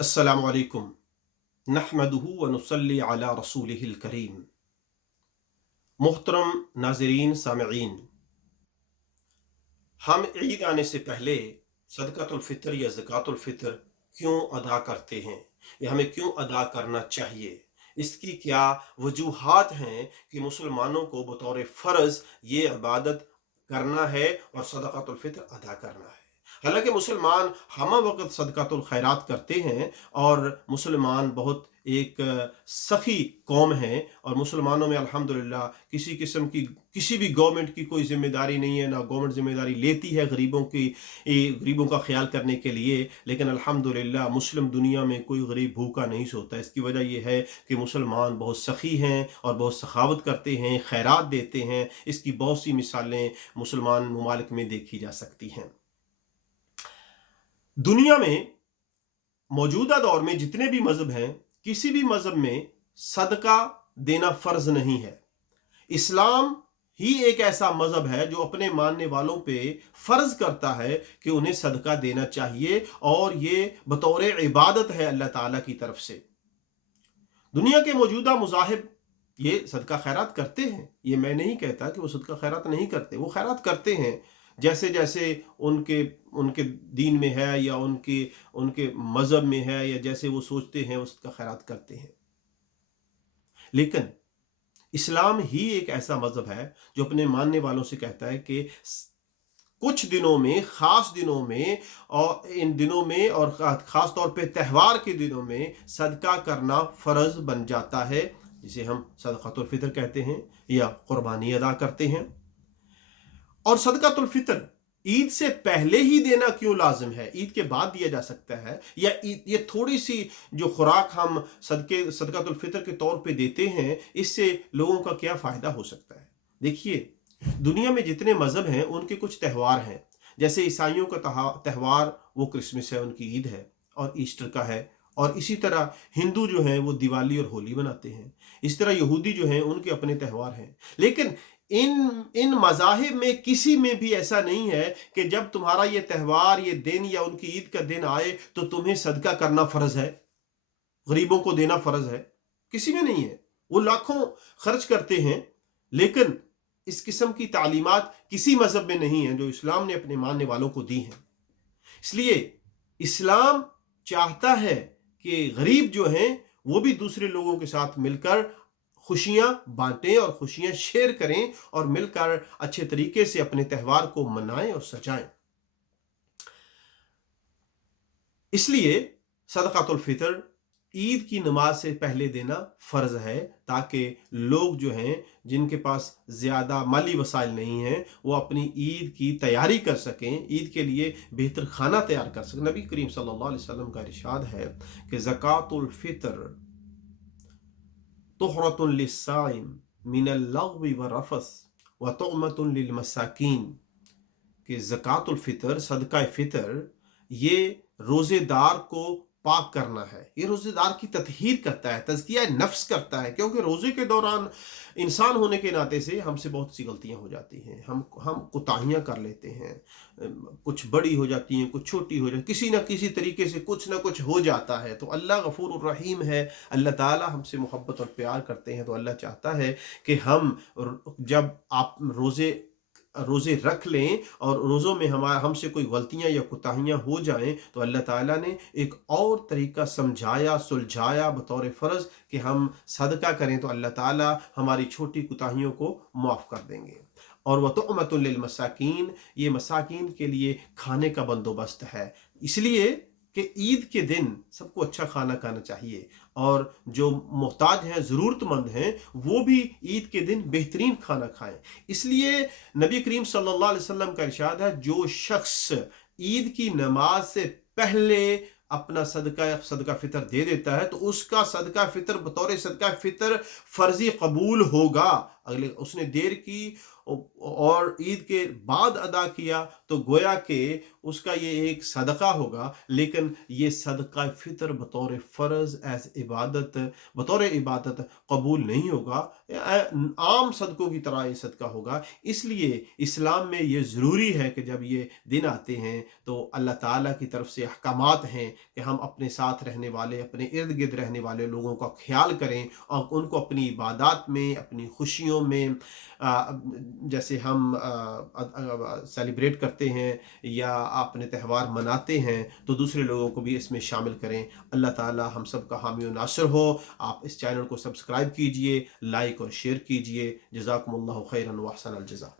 अस्सलामु अलैकुम नहमदुहु व नुसल्ली अला रसूलिहिल करीम। मोहतरम नाज़रीन सामईन, हम ईद आने से पहले सदक़ातुल फ़ितर या ज़कातुल फ़ितर क्यों अदा करते हैं या हमें क्यों अदा करना चाहिए? इसकी क्या वजूहात हैं कि मुसलमानों को बतौर फ़र्ज़ ये इबादत करना है और सदक़ातुल फ़ितर अदा करना है। हालांकि मुसलमान हम वक़्त सदक़ातुल खैरात करते हैं और मुसलमान बहुत एक सखी कौम है और मुसलमानों में अल्हम्दुलिल्लाह किसी किस्म की किसी भी गवर्नमेंट की कोई ज़िम्मेदारी नहीं है, ना गवर्नमेंट ज़िम्मेदारी लेती है गरीबों का ख़्याल करने के लिए। लेकिन अल्हम्दुलिल्लाह मुस्लिम दुनिया में कोई गरीब भूखा नहीं सोता। इसकी वजह ये है कि मुसलमान बहुत सखी हैं और बहुत सखावत करते हैं, खैरात देते हैं। इसकी बहुत सी मिसालें मुसलमान ममालिक में देखी जा सकती हैं। दुनिया में मौजूदा दौर में जितने भी मज़हब हैं, किसी भी मज़हब में सदका देना फ़र्ज़ नहीं है। इस्लाम ही एक ऐसा मज़हब है जो अपने मानने वालों पे फ़र्ज़ करता है कि उन्हें सदका देना चाहिए और ये बतौर इबादत है अल्लाह ताला की तरफ से। दुनिया के मौजूदा मज़ाहिब ये सदका खैरात करते हैं। ये मैं नहीं कहता कि वो सदका खैरात नहीं करते, वो खैरात करते हैं। जैसे-जैसे उनके उनके दीन में है या उनके उनके मज़हब में है या जैसे वो सोचते हैं, वो सदका खैरात करते हैं। लेकिन इस्लाम ही एक ऐसा मज़हब है जो अपने मानने वालों से कहता है कि कुछ दिनों में, ख़ास दिनों में और इन दिनों में और ख़ास तौर पे त्योहार के दिनों में सदका करना फ़र्ज़ बन जाता है, जिसे हम सदक़ातुल फ़ितर कहते हैं या कुर्बानी अदा करते हैं। और सदक़ातुल फ़ितर ईद से पहले ही देना क्यों लाज़िम है? ईद के बाद दिया जा सकता है या ईद ये थोड़ी-सी जो खुराक हम सदक़ातुल फ़ितर के तौर पे देते हैं, इससे लोगों का क्या फ़ायदा हो सकता है? देखिए, दुनिया में जितने मज़हब हैं, उनके कुछ त्योहार हैं। जैसे ईसाइयों का त्योहार वो क्रिसमस है, उनकी ईद है और ईस्टर का है। और इसी तरह हिंदू जो हैं, वो दिवाली और होली मनाते हैं। इस तरह यहूदी जो हैं, उनके अपने त्योहार हैं। लेकिन इन इन मज़ाहिब में किसी में भी ऐसा नहीं है कि जब तुम्हारा ये त्योहार, ये दिन या उनकी ईद का दिन आए, तो तुम्हें सदका करना फ़र्ज़ है, गरीबों को देना फ़र्ज़ है। किसी में नहीं है। वो लाखों खर्च करते हैं, लेकिन इस किस्म की तालीमात किसी मज़हब में नहीं है जो इस्लाम ने अपने मानने वालों को दी हैं। इसलिए इस्लाम चाहता है कि गरीब जो हैं, वो भी दूसरे लोगों के साथ मिलकर खुशियां बांटें और खुशियां शेयर करें और मिलकर अच्छे तरीके से अपने त्योहार को मनाएं और सजाएं। इसलिए सदक़ातुल फ़ितर ईद की नमाज से पहले देना फ़र्ज़ है, ताकि लोग जो हैं, जिनके पास ज़्यादा माली वसाइल नहीं हैं, वो अपनी ईद की तैयारी कर सकें, ईद के लिए बेहतर खाना तैयार कर सकें। नबी करीम सल्लल्लाहु अलैहि वसल्लम का इरशाद है कि ज़कातुल फ़ितर तुहरतुन लिस्साइम मिनल लग़्वी व रफ़स व तुअमतुन लिल मसाकीन, कि ज़कातुल फ़ितर, सदका फ़ितर, ये रोज़ेदार को पाक करना है। ये रोज़ेदार की तत्हीर करता है, तज़किया नफ्स करता है, क्योंकि रोज़े के दौरान इंसान होने के नाते से हमसे बहुत सी गलतियाँ हो जाती हैं। हम कोताहियाँ कर लेते हैं। कुछ बड़ी हो जाती हैं, कुछ छोटी हो जाती हैं, किसी न किसी तरीके से कुछ न कुछ हो जाता है। तो अल्लाह गफ़ूरुर रहीम है, अल्लाह ताला हमसे मोहब्बत और प्यार करते हैं, तो अल्लाह चाहता है कि हम जब आप रोज़े रोज़े रख लें और रोज़ों में हमसे कोई गलतियाँ या कोताहियाँ हो जाएँ, तो अल्लाह ताला ने एक और तरीका समझाया, सुलझाया बतौर फ़र्ज़ कि हम सदका करें, तो अल्लाह ताला हमारी छोटी कोताहियों को माफ़ कर देंगे। और व तुअमतुन लिल मसाकीन, ये मसाकीन के लिए खाने का बंदोबस्त है। इसलिए कि ईद के दिन सबको अच्छा खाना खाना चाहिए और जो मोहताज हैं, ज़रूरतमंद हैं, वो भी ईद के दिन बेहतरीन खाना खाएँ। इसलिए नबी करीम सल्लल्लाहु अलैहि वसल्लम का इरशाद है, जो शख्स ईद की नमाज से पहले अपना सदका फ़ितर दे देता है, तो उसका सदका फ़ितर बतौर सदका फ़ितर फ़र्ज़ी कबूल होगा। अगले उसने देर की और ईद के बाद अदा किया तो गोया कि उसका ये एक सदका होगा, लेकिन ये सदका फितर बतौर फ़र्ज़ एज़ इबादत, बतौर इबादत कबूल नहीं होगा। आम सदकों की तरह ये सदका होगा। इसलिए इस्लाम में ये ज़रूरी है कि जब ये दिन आते हैं तो अल्लाह ताला की तरफ से अहकामात हैं कि हम अपने साथ रहने वाले, अपने इर्द-गिर्द रहने वाले लोगों का ख़्याल करें और उनको अपनी इबादत में, अपनी खुशियों में जैसे हम सेलिब्रेट करते हैं या अपने त्यौहार मनाते हैं, तो दूसरे लोगों को भी इसमें शामिल करें। अल्लाह ताला हम सब का हामी और नासिर हो। आप इस चैनल को सब्सक्राइब कीजिए, लाइक और शेयर कीजिए। जज़ाकुमुल्लाहु खैरन व अहसनल जज़ा।